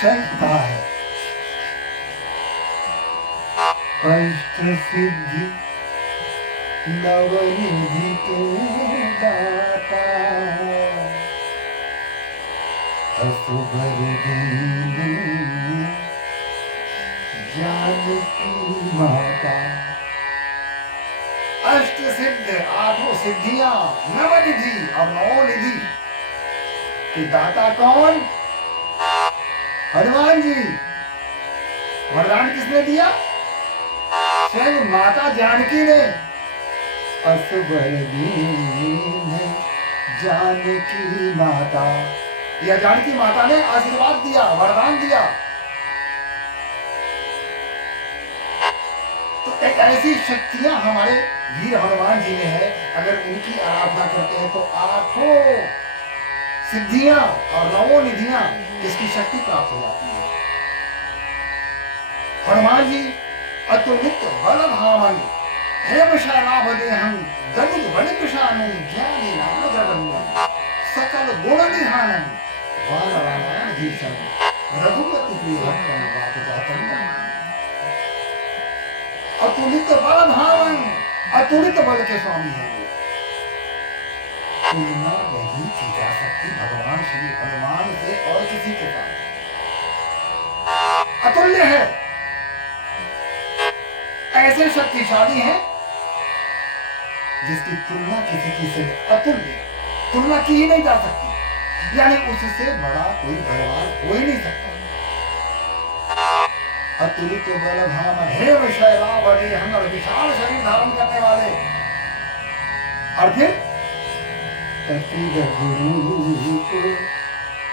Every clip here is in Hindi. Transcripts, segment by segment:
सकता है। अष्ट सिद्धि नवनिधि तू दाता, असुबर दीन जानकी माता। अष्ट सिद्ध, आठों सिद्धियां, नवनिधि और नवनिधि के दाता कौन? हनुमान जी। वरदान किसने दिया? स्वयं माता जानकी ने। असुबर दीन जानकी माता, यह जानकी माता ने आशीर्वाद दिया, वरदान दिया। तो एक ऐसी शक्तियां हमारे वीर हनुमान जी में है, अगर उनकी आराधना करते हैं तो आठों सिद्धियां और नवोनिधियां इसकी शक्ति प्राप्त हो जाती है। हनुमान जी अतुलित बल भावन, हेम शैलाभ देहं, दनुज बलि प्रशानं, ज्ञानी नाम गगनं, सकल गुण निधानं, वानराणाधीशं, रघुपति प्रियभक्तं वात जातं। अतुलित बल भावन, अतुलित बल के स्वामी है वो। तुलना नहीं की जा सकती भगवान श्री हनुमान से और किसी के साथ। अतुल्य है, ऐसे शक्तिशाली हैं जिसकी तुलना किसी की से अतुल्य, तुलना की ही नहीं जा सकती, यानी उससे बड़ा कोई बलवान हो ही नहीं सकता। अतुलित बल भावन, हेम शैलाभ देहं, और विशाल शरीर धारण करने वाले। और फिर अति लघु रूप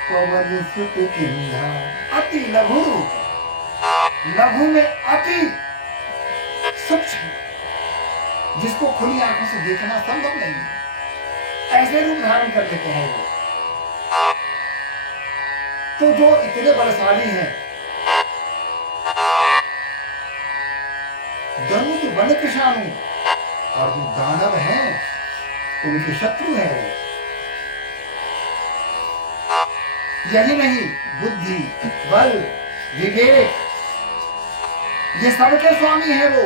पवन सुत किंधा, अति लघु रूप, लघु में अति सूक्ष्म, जिसको खुली आंखों से देखना संभव नहीं है, ऐसे रूप धारण कर लेते हैं वो। तो जो इतने बलशाली हैं, दनुज बल कृशानु, और जो दानव हैं उनके शत्रु हैं वो। यही नहीं, बुद्धि, बल, विवेक, ये सबके स्वामी है वो।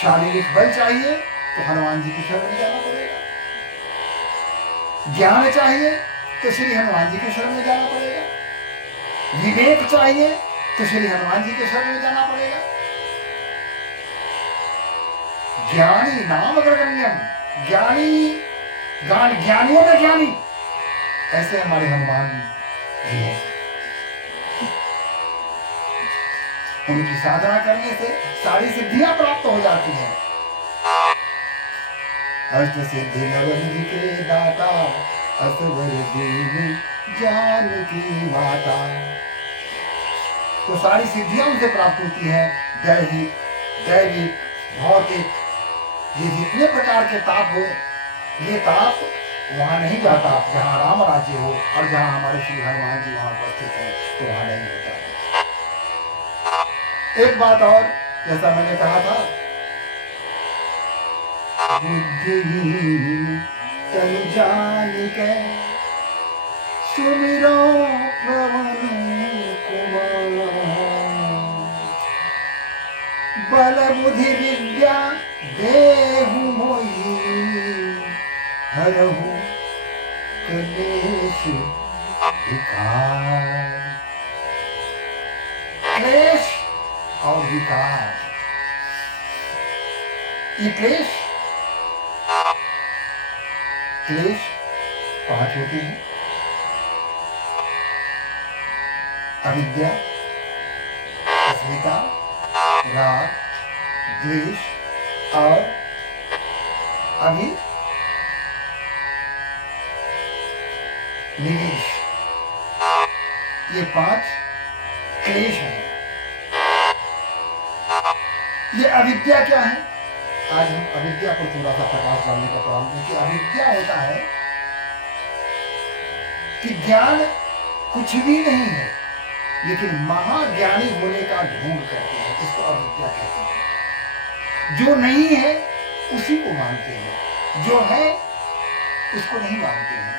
शारीरिक बल चाहिए तो हनुमान जी की शरण में जाना पड़ेगा, ज्ञान चाहिए तो श्री हनुमान जी के शरण में जाना पड़ेगा, विवेक चाहिए तो श्री हनुमान जी के शरण में जाना पड़ेगा। ज्ञानी नाम अग्रगण्यम, ज्ञानी, ज्ञानियों में ज्ञानी, ऐसे हमारे हनुमान जी हैं। उनकी साधना करने से सारी सिद्धियां प्राप्त हो जाती हैं। अष्ट सिद्धि नवनिधि के दाता, असुर दीन जानकी माता। तो सारी सिद्धियां उनसे प्राप्त होती हैं। दैहिक, दैविक, भौतिक, ये जितने प्रकार के ताप हो, ये ताप वहां नहीं जाता जहां राम राज्य हो, और जहां हमारे श्री हनुमान जी वहां उपस्थित हैं तो वहां नहीं होता है। एक बात और, जैसा मैंने कहा था, बुद्धिहीन तनु जानिके सुमिरो पवन कुमार, बल बुद्धि विद्या देहु मोहि, हरहु क्लेश विकार। क्लेश और विकार, ये क्लेश 5 होते हैं। अविद्या, अस्मिता, राग, द्वेष और निवेश, ये 5 क्लेश हैं। ये अविद्या क्या है? आज हम अविद्या पर थोड़ा सा प्रकाश डालने का प्रयास करें कि अविद्या होता है कि ज्ञान कुछ भी नहीं है, लेकिन महाज्ञानी होने का ढोंग करते हैं, इसको अविद्या कहते हैं। जो नहीं है उसी को मानते हैं, जो है उसको नहीं मानते हैं,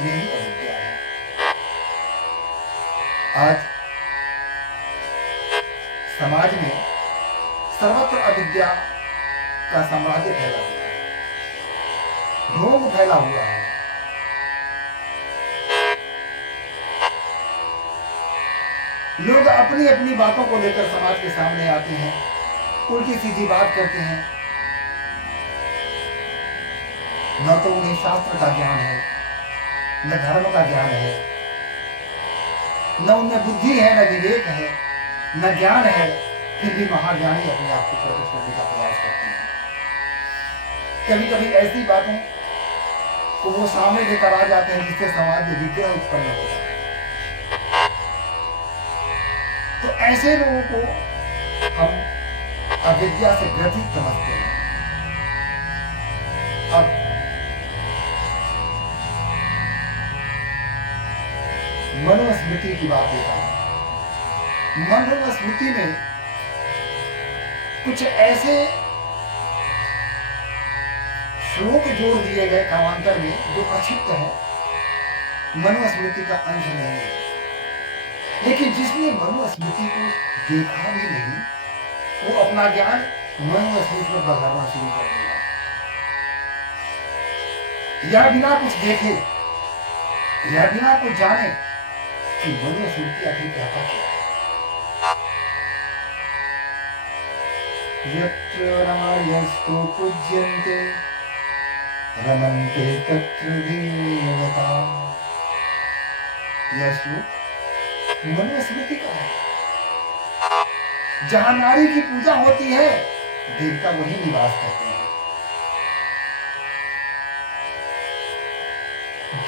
यही अविद्या है। आज समाज में सर्वत्र अविद्या का साम्राज्य फैला हुआ है, ढोंग फैला हुआ है। लोग अपनी अपनी बातों को लेकर समाज के सामने आते हैं, उल्टी सीधी बात करते हैं। न तो उन्हें शास्त्र का ज्ञान है, न धर्म का ज्ञान है, न उनमें बुद्धि है, न विवेक है, न ज्ञान है, फिर भी महाज्ञानी अपने आप को प्रकट करने का प्रयास करते हैं। कभी कभी ऐसी बातों को वो सामने लेकर आ जाते हैं जिससे समाज में विग्रह उत्पन्न होता है। तो ऐसे लोगों को हम अविद्या से ग्रसित समझते हैं। अब मनुस्मृति की बात होता है। मनुस्मृति में कुछ ऐसे श्लोक जोड़ दिए गए कामांतर में जो प्रक्षिप्त है, मनुस्मृति का अंश नहीं है। लेकिन जिसने मनुस्मृति को देखा भी नहीं, वो अपना ज्ञान मनुस्मृति पर बघाड़ना शुरू कर देगा। यह बिना कुछ देखे, यह बिना कुछ जाने कि मनुस्मृति आखिर कहता क्या है। यत्र नार्यस्तु पूज्यन्ते रमन्ते तत्र देवता। यह श्लोक मनुस्मृति का है। जहां नारी की पूजा होती है, देवता वही निवास करते हैं।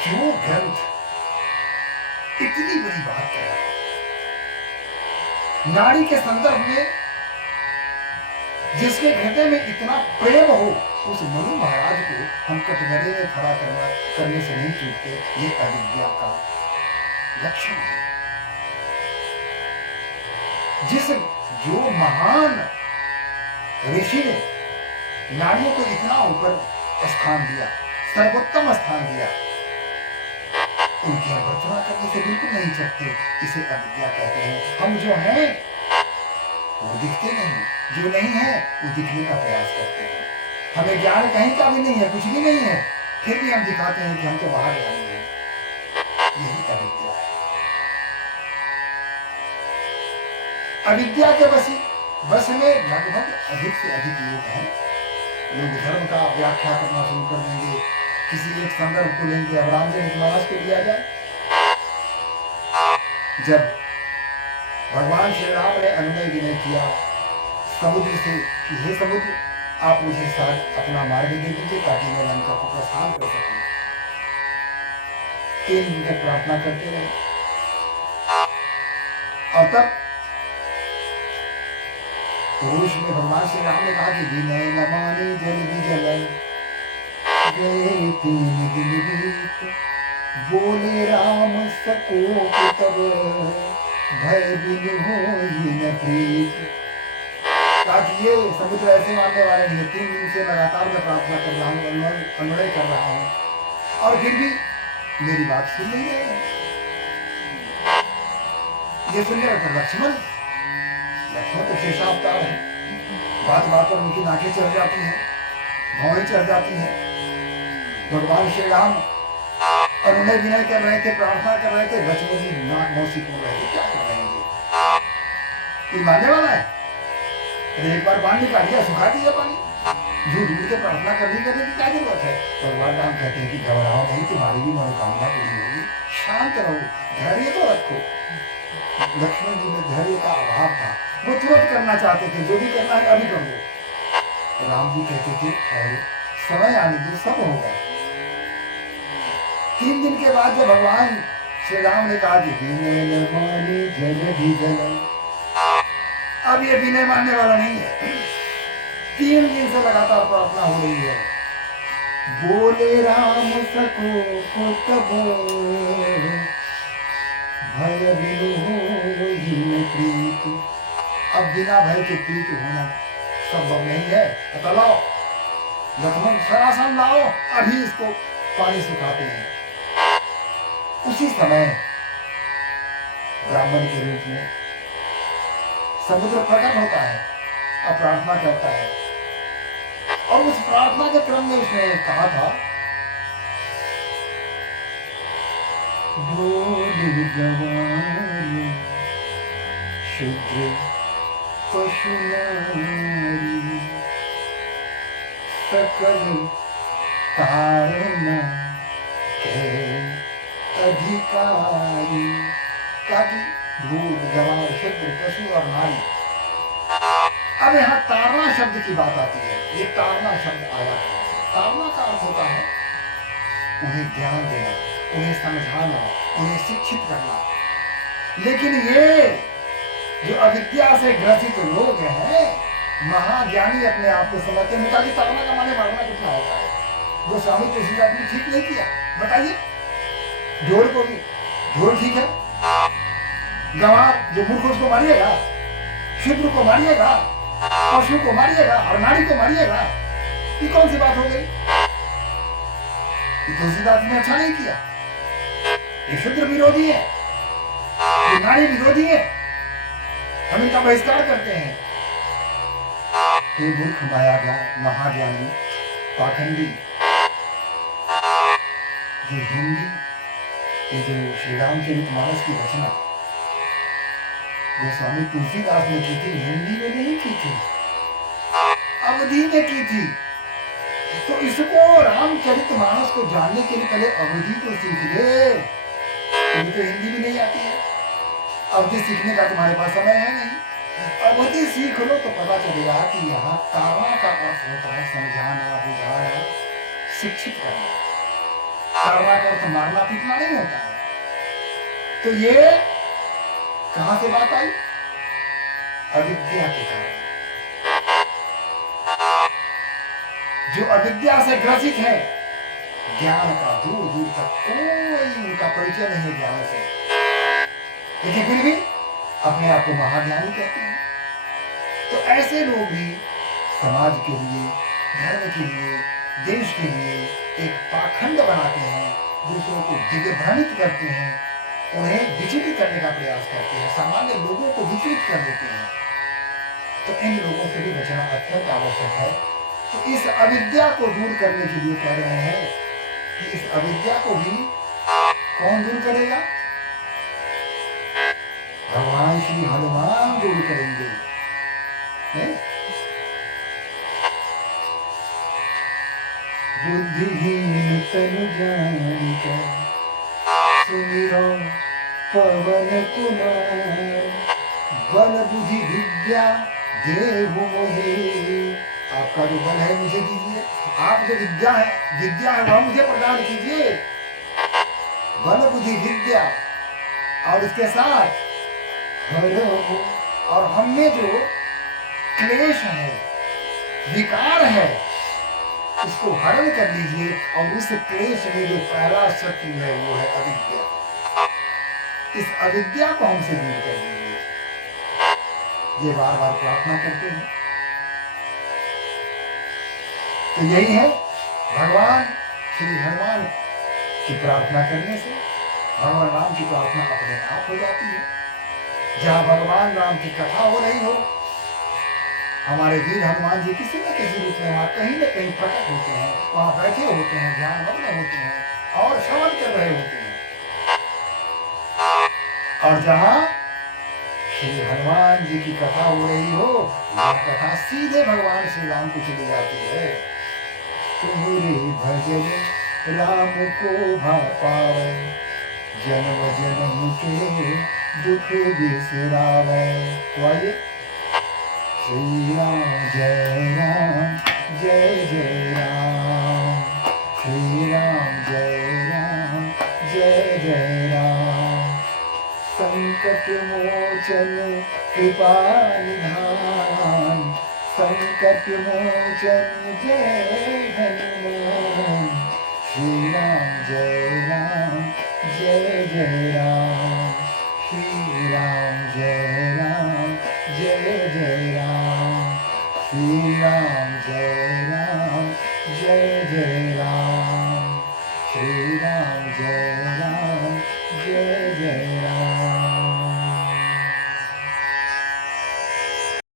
जो ग्रंथ इतनी बड़ी बात कह रहा है, नारी के संदर्भ में जिसके हृदय में इतना प्रेम हो, उस मनु महाराज को हम कटघरे में खड़ा करने से नहीं चूकते। ये अविद्या का लक्षण है। जो महान ऋषि ने नारियों को इतना ऊपर स्थान दिया, सर्वोत्तम स्थान दिया, उनकी हम भर्त्सना करने से बिल्कुल नहीं सकते। इसे अविद्या कहते हैं। हम जो हैं वो दिखते नहीं, जो नहीं है वो दिखने का प्रयास करते हैं। हमें ज्ञान कहीं का भी नहीं है, कुछ भी नहीं है, फिर भी हम दिखाते हैं कि हम तो बाहर ज्ञानी हैं। यही अविद्या है। अविद्या के बस में लगभग अधिक से अधिक लोग हैं। लोग धर्म का व्याख्या करना शुरू कर देंगे। किसी एक संदर्भ को लेंगे। अब रामचरित मानस को लिया जाए, जब भगवान श्री राम ने अनुनय विनय किया समुद्र से कि हे समुद्र, आप मुझे साथ अपना मार्ग दे दीजिए ताकि मैं लंका को प्रस्थान कर सकूं। 3 दिन तक प्रार्थना करते रहे और तब पुरुष में भगवान श्री राम ने कहा कि विनय न माने जल विजलन, गए 3 दिन बीत, बोले राम सको तब, भय बिनु होई न प्रीत। ताकि ये समुद्र ऐसे मानने वाले नहीं। 3 दिन से लगातार मैं प्रार्थना कर रहा हूँ, अनुनय कर रहा हूँ, और फिर भी मेरी बात सुन नहीं रहे हैं। ये सुनने लगा लक्ष्मण तो शेषावतार है। बात बात पर उनकी नाकें चढ़ जाती हैं, भौएं चढ़ जाती हैं। भगवान श्री राम अनुनय विनय कर रहे थे, प्रार्थना कर रहे थे, लक्ष्मण जी नाक मौसी खोल रहे थे। क्या कर रहे हैं ये मानने वाला है? एक बार पानी निकाल दिया, सुखा दिया पानी। झूठ झूठ के प्रार्थना करने की क्या जरूरत है? भगवान राम कहते हैं कि घबराओ नहीं, तुम्हारी भी मनोकामना पूरी होगी, शांत रहो, धैर्य तो रखो। लक्ष्मण जी में धैर्य का अभाव था। वो तुरंत करना चाहते थे, जो भी करना है अभी कर दो। राम जी कहते थे ठहरो, समय आने दो, सब होगा। 3 दिन के बाद जब भगवान श्री राम ने कहा कि विनय न माने जल भी जलन, अब ये विनय मानने वाला नहीं है। 3 दिन से लगातार प्रार्थना हो रही है। बोले राम सको तब, भय बिनु होई न प्रीत। अब बिना भय के प्रीत होना संभव नहीं है। बताओ लक्ष्मण, सरासन लाओ, अभी इसको पानी सुखाते हैं। उसी समय ब्राह्मण के रूप में समुद्र प्रकट होता है और प्रार्थना करता है। और उस प्रार्थना के क्रम में उसने कहा था, बोल गवार शुद्र पशु नारी सकल तारना के अधिकारी। क्या कि भूत गवार शुद्र पशु और नारी। अब यहाँ तारना शब्द की बात आती है। ये तारना शब्द आया है। तारना का अर्थ होता है उन्हें ज्ञान देना, उन्हें समझाना, उन्हें शिक्षित करना। लेकिन ये जो अविद्या से ग्रसित लोग हैं, महाज्ञानी अपने आप को समझते हैं। कि तारना का माने मारना कितना होता है? गोस्वामी तुलसीदास ने ठीक नहीं किया। बताइए, ढोल को भी ढोल ठीक है, गंवार जो मूर्ख उसको मारिएगा, शूद्र को मारिएगा, पशु को मारिएगा और नारी को मारिएगा, ये कौन सी बात हो गई? तुलसीदास ने अच्छा नहीं किया। ये शूद्र विरोधी है, ये नारी विरोधी है, हम इनका बहिष्कार करते हैं। ये मूर्ख महाज्ञानी पाखंडी, ये हिंदी, ये जो श्री रामचरितमानस की रचना गोस्वामी तुलसीदास ने की थी, हिंदी में नहीं की थी, अवधी में की थी। तो इसको रामचरितमानस को जानने के लिए पहले अवधी तो सीख ले। तुम्हें तो हिंदी भी नहीं आती है, अवधी सीखने का तुम्हारे पास समय है नहीं। अवधी सीख लो तो पता चलेगा कि यहाँ तारना का अर्थ होता है समझाना, बुझाना, शिक्षित करना। तारना का अर्थ मारना पीटना नहीं होता है। तो ये कहां से बात आई? अविद्या के कारण। जो अविद्या से ग्रसित है, ज्ञान का दूर दूर तक कोई उनका परिचय नहीं है ज्ञान से, लेकिन फिर भी अपने आप को महाज्ञानी कहते हैं। तो ऐसे लोग भी समाज के लिए, धर्म के लिए, देश के लिए एक पाखंड बनाते हैं, दूसरों को दिग्भ्रमित करते हैं, उन्हें विचलित करने का प्रयास करते हैं, सामान्य लोगों को विचलित कर देते हैं। तो इन लोगों से भी बचना अत्यंत आवश्यक है। तो इस अविद्या को दूर करने के लिए कह रहे हैं कि इस अविद्या को भी कौन दूर करेगा? भगवान श्री हनुमान दूर करेंगे। बुद्धिहीन तनु जानिकर सुमिरो पवन कुमार, बल बुद्धि विद्या देहु मोहि। आपका जो बल है मुझे दीजिए, आप जो विद्या है वह मुझे प्रदान कीजिए। बल बुद्धि विद्या, और इसके साथ हरो, और हम में जो क्लेश है, विकार है, उसको हरण कर लीजिए। और उस क्लेश में जो पहला शत्रु है वो है अविद्या। इस अविद्या को हमसे दूर कर दीजिए। ये बार बार प्रार्थना करते हैं। तो यही है, भगवान श्री हनुमान की प्रार्थना करने से भगवान राम की प्रार्थना अपने आप हो जाती है। जहाँ भगवान राम की कथा हो रही हो, हमारे वीर हनुमान जी किसी न किसी रूप में वहाँ कहीं न कहीं प्रकट होते हैं, वहाँ बैठे होते हैं, ध्यानमग्न होते हैं और श्रवण कर रहे होते हैं। और जहाँ श्री हनुमान जी की कथा हो रही हो, वह कथा सीधे भगवान श्री राम को चली जाती है। तुम्हारे भजन राम को भा पावे, जन्म जन्म के दुख बिसरावे। तो आइए, श्री राम जय राम जय जय राम, श्री राम जय जय राम। संकट मोचन कृपा निधान, संकट मोचन जय हनुमान। श्री राम जय जय राम।